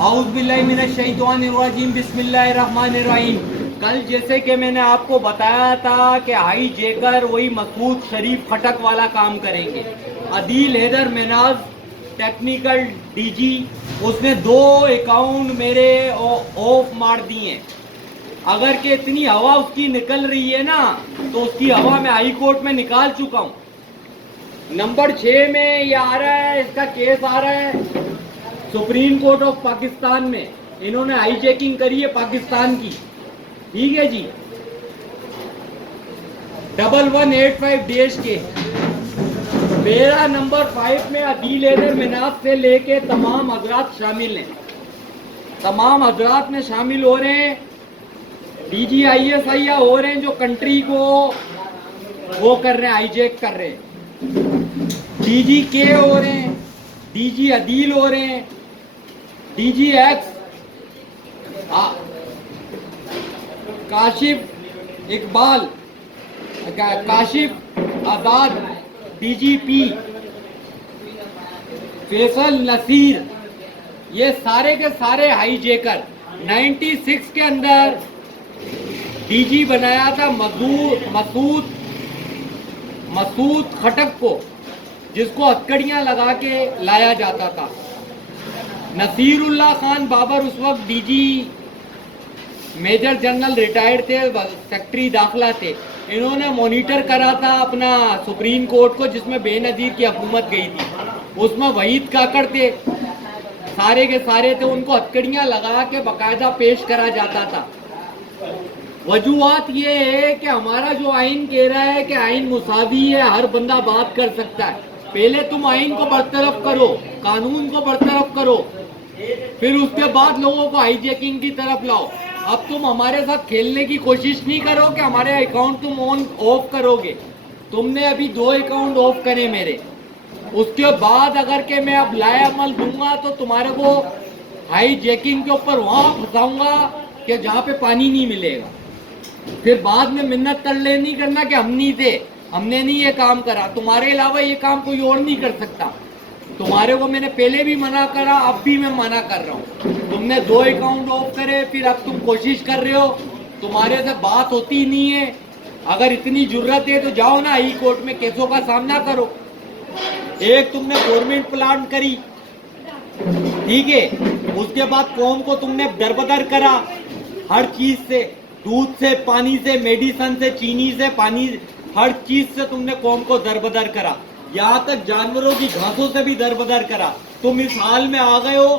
औज़ुबिल्लाहिमिनश्शैतानिर्रजीम बिस्मिल्लाहिर्रहमानिर्रहीम। कल जैसे कि मैंने आपको बताया था कि हाई जेकर वही मसूद शरीफ खटक वाला काम करेंगे। अदील हैदर मेनाज टेक्निकल डीजी, उसने 2 अकाउंट मेरे ऑफ मार दिए। अगर के इतनी हवा उसकी निकल रही है ना, तो उसकी हवा मैं हाई कोर्ट में निकाल चुका हूँ। नंबर 6 में ये आ रहा है, इसका केस आ रहा है सुप्रीम कोर्ट ऑफ पाकिस्तान में। इन्होंने हाईजैकिंग करी है पाकिस्तान की, ठीक है जी। 1185 देश के। मेरा नंबर 5 में अदील हैदर मिनाज से लेके तमाम हजरात शामिल हैं। तमाम हजरात में शामिल हो रहे हैं। DGISI हो रहे हैं जो कंट्री को वो कर रहे हैं, हाईजैक कर रहे हैं। DGK हो रहे हैं, DG अदील हो रहे हैं, DGX काशिफ इकबाल, काशिफ आजाद, DGP फैसल नसीर, ये सारे के सारे हाईजैकर। 96 के अंदर DG बनाया था मसूद खटक को, जिसको हथकड़ियां लगा के लाया जाता था। नसीरुल्लाह खान बाबर उस वक्त DG मेजर जनरल रिटायर्ड थे, सेक्रेटरी दाखिला थे। इन्होंने मॉनिटर करा था अपना सुप्रीम कोर्ट को, जिसमें बेनज़ीर की हुकूमत गई थी। उसमें वहीद काकड़ थे, सारे के सारे थे। उनको हथकड़ियां लगा के बाकायदा पेश करा जाता था। वजूहात ये है कि हमारा जो आइन कह रहा है कि आइन मुसावी है, हर बंदा बात कर सकता है। पहले तुम आइन को बरतरफ करो, कानून को बरतरफ करो, फिर उसके बाद लोगों को हाईजैकिंग की तरफ लाओ। अब तुम हमारे साथ खेलने की कोशिश नहीं करो कि हमारे अकाउंट तुम ऑन ऑफ करोगे। तुमने अभी 2 अकाउंट ऑफ करे मेरे, उसके बाद अगर के मैं अब लाए अमल दूंगा तो तुम्हारे को हाईजैकिंग के ऊपर वहां फंसाऊंगा कि जहाँ पे पानी नहीं मिलेगा। फिर बाद में मिन्नत कर ले नहीं करना कि हम नहीं थे, हमने नहीं ये काम करा। तुम्हारे अलावा ये काम कोई और नहीं कर सकता। तुम्हारे को मैंने पहले भी मना करा, अब भी मैं मना कर रहा हूँ। तुमने 2 अकाउंट ऑफ करे, फिर अब तुम कोशिश कर रहे हो, तुम्हारे से बात होती नहीं है। अगर इतनी जरूरत है तो जाओ ना हाई कोर्ट में, केसों का सामना करो। एक तुमने गवर्नमेंट प्लान करी, ठीक है, उसके बाद कौम को तुमने दरबदर करा हर चीज से, दूध से, पानी से, मेडिसिन से, चीनी से, पानी, हर चीज से तुमने कौम को दरबदर करा। यहाँ तक जानवरों की घासों से भी दरबदर करा। तुम इस हाल में आ गए हो,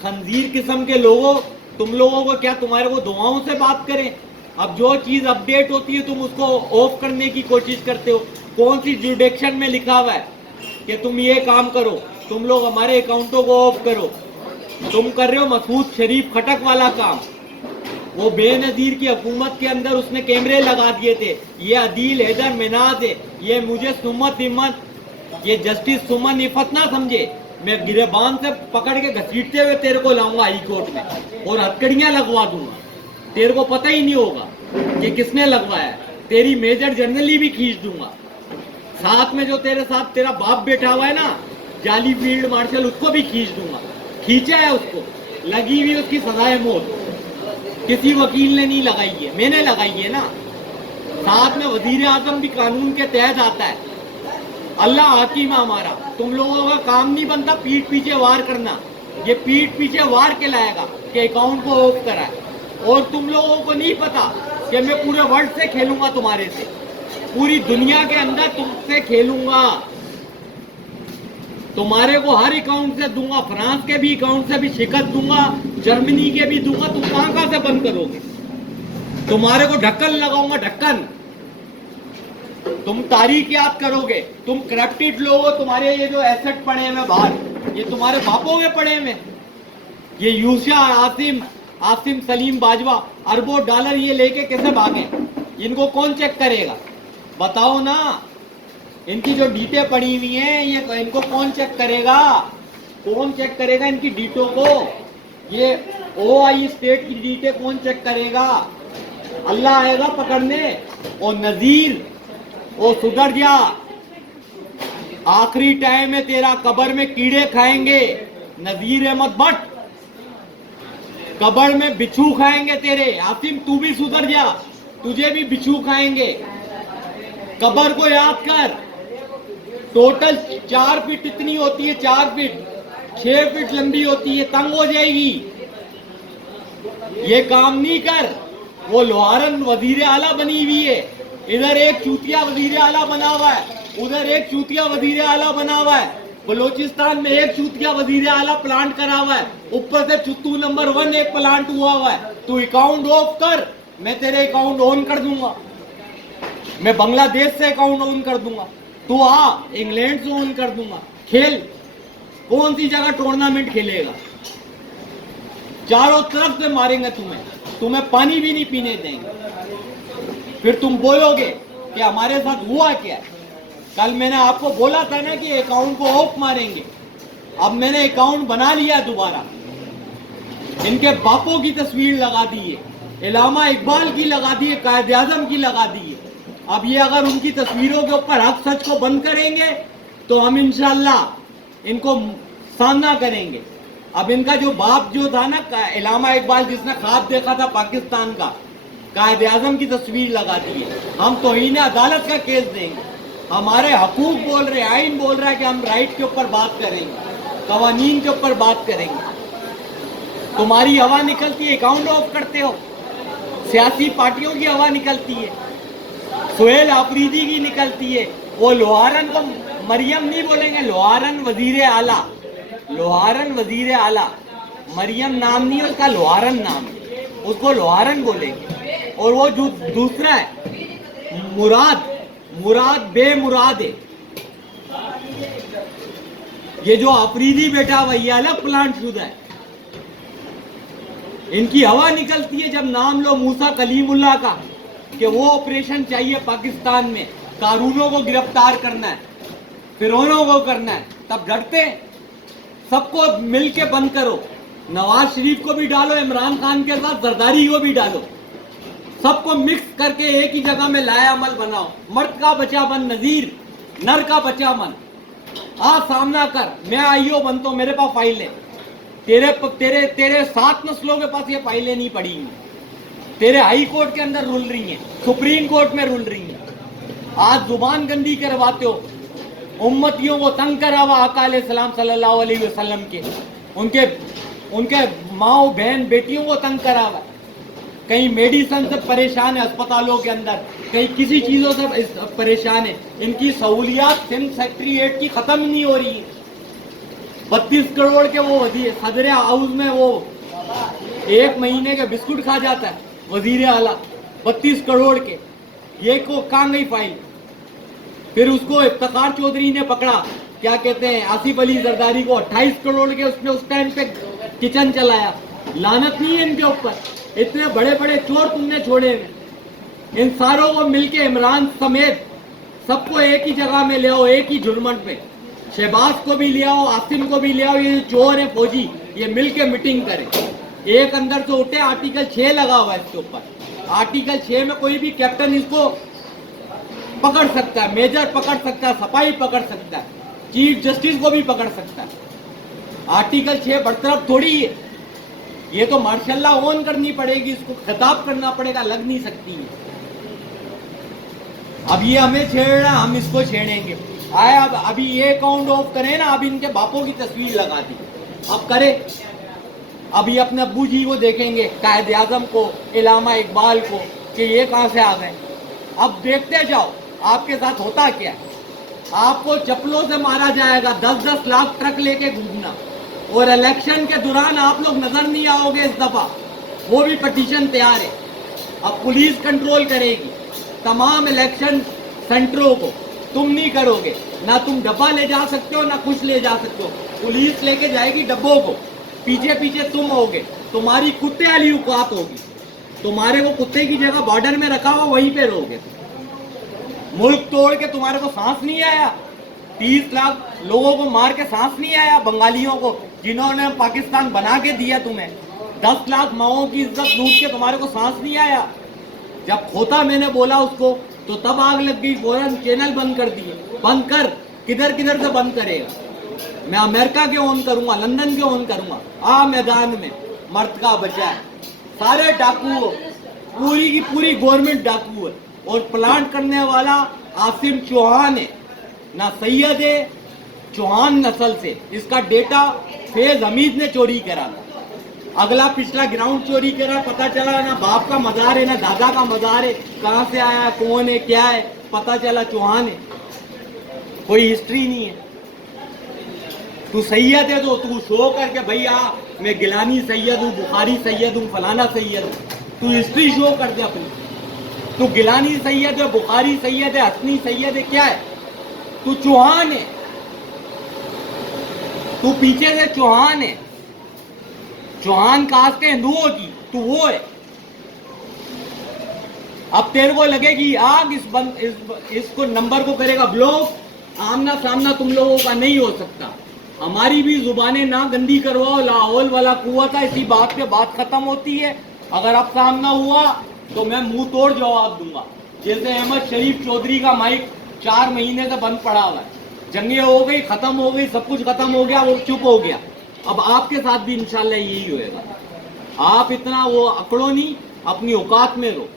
खंजीर किस्म के लोगों। तुम लोगों को क्या, तुम्हारे को दुआओं से बात करें? अब जो चीज अपडेट होती है तुम उसको ऑफ करने की कोशिश करते हो। कौन सी जुडिक्शन में लिखा हुआ है कि तुम ये काम करो, तुम लोग हमारे अकाउंटों को ऑफ करो? तुम कर रहे हो मसूद शरीफ खटक वाला काम। वो बेनजीर की हुकूमत के अंदर उसने कैमरे लगा दिए थे। ये अदील हैदर मिनाज है, ये मुझे सुमत हिम्मत, ये जस्टिस सुमन इफत ना समझे। मैं गिरेबान से पकड़ के घसीटते हुए तेरे को लाऊंगा हाई कोर्ट में और हथकड़ियां लगवा दूंगा। तेरे को पता ही नहीं होगा कि किसने लगवाया। तेरी मेजर जनरली भी खींच दूंगा। साथ में जो तेरे साथ तेरा बाप बैठा हुआ है ना, जाली फील्ड मार्शल, उसको भी खींच दूंगा। खींचा है उसको, लगी हुई उसकी सजाए मौत। किसी वकील ने नहीं लगाई है, मैंने लगाई है ना। साथ में वजीर आजम भी कानून के तहत आता है। अल्लाह हाकिम हमारा। तुम लोगों का काम नहीं बनता पीठ पीछे वार करना। ये पीठ पीछे वार कहलाएगा कि अकाउंट को ऑफ करा है। और तुम लोगों को नहीं पता कि मैं पूरे वर्ल्ड से खेलूंगा, तुम्हारे से, पूरी दुनिया के अंदर तुमसे खेलूंगा। तुम्हारे को हर अकाउंट से दूंगा, फ्रांस के भी अकाउंट से भी शिकस्त दूंगा, जर्मनी के भी दूंगा। तुम कहां से बंद करोगे? तुम्हारे को ढक्कन लगाऊंगा, ढक्कन। तुम तारीख याद करोगे। तुम करप्टेड लोग हो। तुम्हारे ये जो एसेट पड़े हैं बाहर, ये तुम्हारे बापों के पड़े हैं। ये यूशा, आसिम सलीम बाजवा अरबों डॉलर ये लेके कैसे भागे? इनको कौन चेक करेगा? बताओ ना। इनकी जो डीटें पड़ी हुई हैं, ये इनको कौन चेक करेगा? कौन चेक करेगा इनकी डीटों को? ये OI स्टेट की डीटें कौन चेक करेगा? अल्लाह आएगा पकड़ने। और नजीर, ओ सुधर जा, आखिरी टाइम में तेरा कब्र में कीड़े खाएंगे। नजीर अहमद भट्ट, कब्र में बिच्छू खाएंगे तेरे। आसिम तू भी सुधर जा, तुझे भी बिच्छू खाएंगे। कब्र को याद कर, टोटल 4 फीट इतनी होती है, 4 फीट 6 फीट लंबी होती है, तंग हो जाएगी। ये काम नहीं कर। वो लोहारन वजीर आला बनी हुई है, इधर एक चूतिया वजीर आला बना हुआ है, उधर एक चूतिया वजीर आला बना हुआ है, बलोचिस्तान में एक चूतिया वजीर आला प्लांट करा हुआ है, ऊपर से चुत्तू नंबर 1 एक प्लांट हुआ है। तू अकाउंट ऑफ कर, मैं तेरे अकाउंट ऑन कर दूंगा। मैं बांग्लादेश से अकाउंट ऑन कर दूंगा, तू आ इंग्लैंड से ऑन कर दूंगा। खेल, कौन सी जगह टूर्नामेंट खेलेगा? चारों तरफ से मारेंगे तुम्हें पानी भी नहीं पीने देंगे। फिर तुम बोलोगे कि हमारे साथ हुआ क्या। कल मैंने आपको बोला था ना कि अकाउंट को ऑफ मारेंगे। अब मैंने अकाउंट बना लिया दोबारा। इनके बापों की तस्वीर लगा दी है, इलामा इकबाल की लगा दी है, कायद आजम की लगा दी है। अब ये अगर उनकी तस्वीरों के ऊपर हक सच को बंद करेंगे तो हम इंशाल्लाह इनको सामना करेंगे। अब इनका जो बाप जो था ना इलामा इकबाल, जिसने ख्वाब देखा था पाकिस्तान का, कायद आजम की तस्वीर लगा दी है। हम तौहीन अदालत का केस देंगे। हमारे हकूक बोल रहे, आइन बोल रहा है कि हम राइट के ऊपर बात करेंगे, कवानीन के ऊपर बात करेंगे। तुम्हारी हवा निकलती है, अकाउंट ऑफ करते हो। सियासी पार्टियों की हवा निकलती है, सुहेल आफरीदी की निकलती है। वो लोहारन को मरियम नहीं बोलेंगे, लोहारन वजीर आला, लोहारन वजीर आला। मरियम नाम नहीं है उसका, लोहारन नाम है, उसको लोहारन बोलेंगे। और वो जो दूसरा है मुराद, मुराद बेमुराद है। ये जो आफरीदी बेटा वही अलग प्लांट शुदा है। इनकी हवा निकलती है जब नाम लो मूसा कलीमुल्लाह का कि वो ऑपरेशन चाहिए पाकिस्तान में, कारूनों को गिरफ्तार करना है, फिरौनों को करना है, तब डरते। सबको मिलके बंद करो। नवाज शरीफ को भी डालो, इमरान खान के साथ जरदारी को भी डालो, सबको मिक्स करके एक ही जगह में लाया अमल बनाओ। मर्द का बचा बन नजीर, नर का बचा मन। आ सामना कर, मैं आईओ बनता हूं, मेरे पास फाइल है। तेरे तेरे तेरे 7 नस्लों के पास ये फाइलें नहीं पड़ी हैं। तेरे हाई कोर्ट के अंदर रुल रही हैं, सुप्रीम कोर्ट में रुल रही हैं। आज जुबान गंदी करवाते हो, उम्मतियों को तंग करा हुआ आका अलैहिस्सलाम सल्लल्लाहु अलैहि वसल्लम के, उनके माओ बहन बेटियों को तंग करा हुआ। कहीं मेडिसिन से परेशान है अस्पतालों के अंदर, कहीं किसी चीज़ों से परेशान है। इनकी सहूलियात सिंध सेक्रेटेरिएट की ख़त्म नहीं हो रही है। 32 करोड़ के वो सदर हाउस में वो 1 महीने के बिस्कुट खा जाता है वजीर आला, 32 करोड़ के। ये को कहाँ गई फाइल? फिर उसको इफ्तिखार चौधरी ने पकड़ा, क्या कहते हैं, आसिफ अली जरदारी को 28 करोड़ के उसने उस टाइम पे किचन चलाया। लानत नहीं है इनके ऊपर, इतने बड़े बड़े चोर तुमने छोड़े हैं। इन सारों को मिलके इमरान समेत सबको एक ही जगह में ले आओ, एक ही जुर्मन पे। शहबाज को भी ले आओ, आसिम को भी ले आओ, ये चोर है फौजी, ये मिलके मीटिंग करें। एक अंदर से उठे, आर्टिकल 6 लगा हुआ है इसके ऊपर। आर्टिकल 6 में कोई भी कैप्टन इसको पकड़ सकता है, मेजर पकड़ सकता है, सपाही पकड़ सकता है, चीफ जस्टिस को भी पकड़ सकता है। आर्टिकल 6 बरतरफ थोड़ी है, ये तो मार्शल्लाह ऑन करनी पड़ेगी, इसको खिताब करना पड़ेगा, लग नहीं सकती है। अब ये हमें छेड़ रहा, हम इसको छेड़ेंगे। आए अब अभी ये अकाउंट ऑफ करें ना, अब इनके बापों की तस्वीर लगा दी, अब करे। अभी अपने अब्बू जी को देखेंगे, कायद आजम को, इलामा इकबाल को, कि ये कहाँ से आ गए। अब देखते जाओ आपके साथ होता क्या। आपको चप्पलों से मारा जाएगा, 10-10 लाख ट्रक लेके घूमना, और इलेक्शन के दौरान आप लोग नजर नहीं आओगे इस दफा। वो भी पटिशन तैयार है। अब पुलिस कंट्रोल करेगी तमाम इलेक्शन सेंटरों को, तुम नहीं करोगे। ना तुम डब्बा ले जा सकते हो, ना कुछ ले जा सकते हो। पुलिस लेके जाएगी डब्बों को, पीछे पीछे तुम होगे, तुम्हारी कुत्ते वाली औकात होगी। तुम्हारे को कुत्ते की जगह बॉर्डर में रखा हुआ, वहीं पे रहोगे। मुल्क तोड़ के तुम्हारे को सांस नहीं आया, 30 लाख लोगों को मार के सांस नहीं आया, बंगालियों को जिन्होंने पाकिस्तान बना के दिया तुम्हें। 10 लाख माओं की इज्जत लूट के तुम्हारे को सांस नहीं आया। जब खोता मैंने बोला उसको तो तब आग लग गई, फौरन चैनल बंद कर दिए। बंद कर, किधर किधर से बंद करेगा। मैं अमेरिका के ऑन करूंगा, लंदन के ऑन करूंगा। आ मैदान में मर्द का बचा है, सारे डाकू, पूरी की पूरी गवर्नमेंट डाकू है। और प्लांट करने वाला आसिम चौहान है, ना सैयद है, चौहान नस्ल से। इसका डेटा फैज हमीद ने चोरी करा था। अगला पिछला ग्राउंड चोरी करा, पता चला ना बाप का मजार है ना दादा का मजार है, कहाँ से आया, कौन है, क्या है, पता चला चौहान है, कोई हिस्ट्री नहीं है। तू सैयद है तो तू शो करके भैया मैं गिलानी सैयद हूँ, बुखारी सैयद हूँ, फलाना सैयद हूँ, तू हिस्ट्री शो कर दे अपनी। तू गिलानी सैयद है, बुखारी सैयद है, हसनी सैयद है, क्या है? तू चौहान है, तू पीछे से चौहान है, चौहान कास्ट के हिंदुओं की, तू वो है। अब तेरे को लगेगी आग, इसको नंबर को करेगा ब्लॉक, आमना सामना तुम लोगों का नहीं हो सकता। हमारी भी जुबानें ना गंदी करवाओ, लाहौल वाला कुआ था, इसी बात पे बात खत्म होती है। अगर अब सामना हुआ तो मैं मुंह तोड़ जवाब दूंगा। जैसे अहमद शरीफ चौधरी का माइक 4 महीने से बंद पड़ा हुआ है, जंगे हो गई, खत्म हो गई, सब कुछ खत्म हो गया, वो चुप हो गया। अब आपके साथ भी इंशाल्लाह यही होएगा। आप इतना वो अकड़ो नहीं, अपनी औकात में रहो,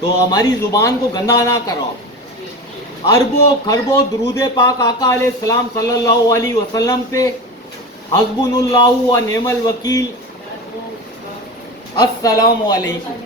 तो हमारी जुबान को गंदा ना करो। अरबों खरबों दुरूद पाक आका अलैहिस्सलाम सल्लल्लाहु अलैहि वसल्लम पे, हस्बुनुल्लाहु व निअमल वकील। अस्सलामु अलैकुम।